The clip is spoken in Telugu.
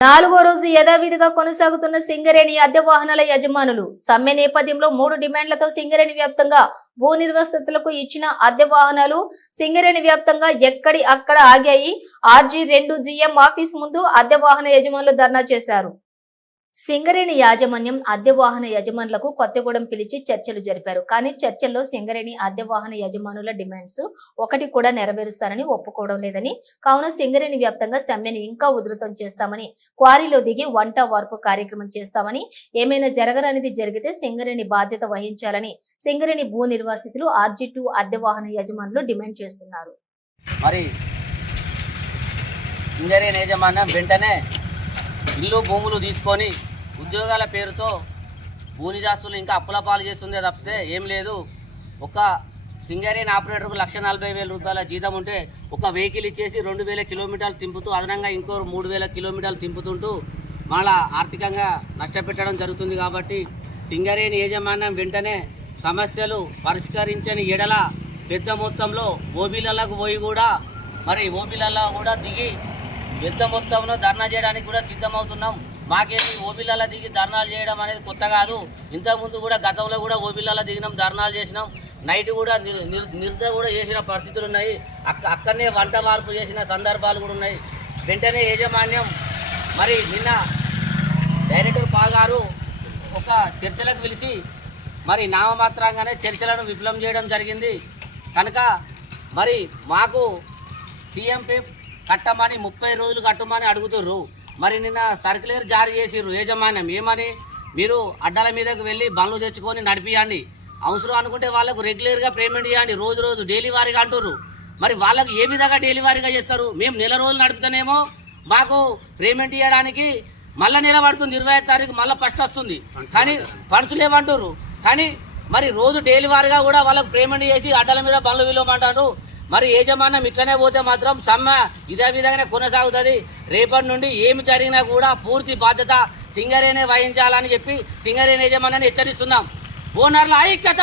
నాలుగో రోజు యథావిధిగా కొనసాగుతున్న సింగరేణి అద్దె వాహనాల యజమానులు సమ్మె నేపథ్యంలో 3 డిమాండ్లతో సింగరేణి వ్యాప్తంగా భూ నిర్వాసితులకు ఇచ్చిన అద్దె వాహనాలు సింగరేణి వ్యాప్తంగా ఎక్కడి అక్కడ ఆగాయి. RG2 GM ఆఫీస్ ముందు అద్దె వాహన యజమానులు ధర్నా చేశారు. సింగరేణి యాజమాన్యం అద్దె వాహన యజమానులకు కొత్తగూడెం పిలిచి చర్చలు జరిపారు. కానీ చర్చల్లో సింగరేణి అద్దె వాహన యజమానుల డిమాండ్స్ ఒకటి కూడా నెరవేరుస్తారని ఒప్పుకోవడం లేదని, కావున సింగరేణి వ్యాప్తంగా సమ్మెను ఇంకా ఉధృతం చేస్తామని, క్వారీలో దిగి వంట వార్పు కార్యక్రమం చేస్తామని, ఏమైనా జరగరానిది జరిగితే సింగరేణి బాధ్యత వహించాలని సింగరేణి భూ నిర్వాసితులు RG2 అద్దె వాహన యజమానులు డిమాండ్ చేస్తున్నారు. మరి సింగరేణి యాజమాన్యం వెంటనే ఇల్లు భూములు తీసుకొని ఉద్యోగాల పేరుతో భూనిజాస్తులు ఇంకా అప్పుల పాలు చేస్తుందే తప్పితే ఏం లేదు. ఒక సింగరేణి ఆపరేటర్కు 1,40,000 రూపాయల జీతం ఉంటే ఒక వెహికల్ ఇచ్చేసి 2,000 కిలోమీటర్లు తింపుతూ అదనంగా ఇంకో 3,000 కిలోమీటర్లు తింపుతుంటూ మళ్ళా ఆర్థికంగా నష్టపెట్టడం జరుగుతుంది. కాబట్టి సింగరేణి యాజమాన్యం వెంటనే సమస్యలు పరిష్కరించని ఎడల పెద్ద మొత్తంలో ఓబీలకు పోయి కూడా ఓబీలలో కూడా దిగి పెద్ద మొత్తంలో ధర్నా చేయడానికి కూడా సిద్ధమవుతున్నాం. మాకేమి ఓబీలలో దిగి ధర్నాలు చేయడం అనేది కొత్త కాదు. ఇంతకుముందు కూడా గతంలో కూడా ఓబీలలో దిగినాం, ధర్నాలు చేసినాం. నైట్ కూడా నిర్ద కూడా చేసిన పరిస్థితులు ఉన్నాయి. అక్కడనే వంట మార్పు చేసిన సందర్భాలు కూడా ఉన్నాయి. వెంటనే యాజమాన్యం నిన్న డైరెక్టర్ పాగారు ఒక చర్చలకు పిలిచి నామమాత్రంగానే చర్చలను విఫలం చేయడం జరిగింది. కనుక మాకు సీఎంపీ కట్టమని 30 రోజులు కట్టమని అడుగుతుర్రు. నిన్న సర్క్యులర్ జారీ చేసిర్రు యాజమాన్యం. ఏమని, మీరు అడ్డాల మీదకి వెళ్ళి బండ్లు తెచ్చుకొని నడిపియండి, అవసరం అనుకుంటే వాళ్ళకు రెగ్యులర్గా పేమెంట్ ఇవ్వండి, రోజు డైలీ వారీగా అంటుర్రు. వాళ్ళకు ఏ విధంగా డైలీ వారీగా చేస్తారు? మేము నెల రోజులు నడుపుతానేమో మాకు పేమెంట్ ఇవ్వడానికి మళ్ళీ నెల పడుతుంది, 25వ తారీఖు మళ్ళీ ఫస్ట్ వస్తుంది, కానీ ఫండ్స్ లేవంటుర్రు. కానీ రోజు డైలీ వారీగా కూడా వాళ్ళకు పేమెంట్ చేసి అడ్డాల మీద బండ్లు విలువమంటారు. యాజమాన్యం ఇట్లనే పోతే మాత్రం సమ్మె ఇదే విధంగానే కొనసాగుతుంది. రేపటి నుండి ఏమి జరిగినా కూడా పూర్తి బాధ్యత సింగరేణి వహించాలని చెప్పి సింగరేణి యాజమాన్యాన్ని హెచ్చరిస్తున్నాం. ఓనర్ల ఐక్యత.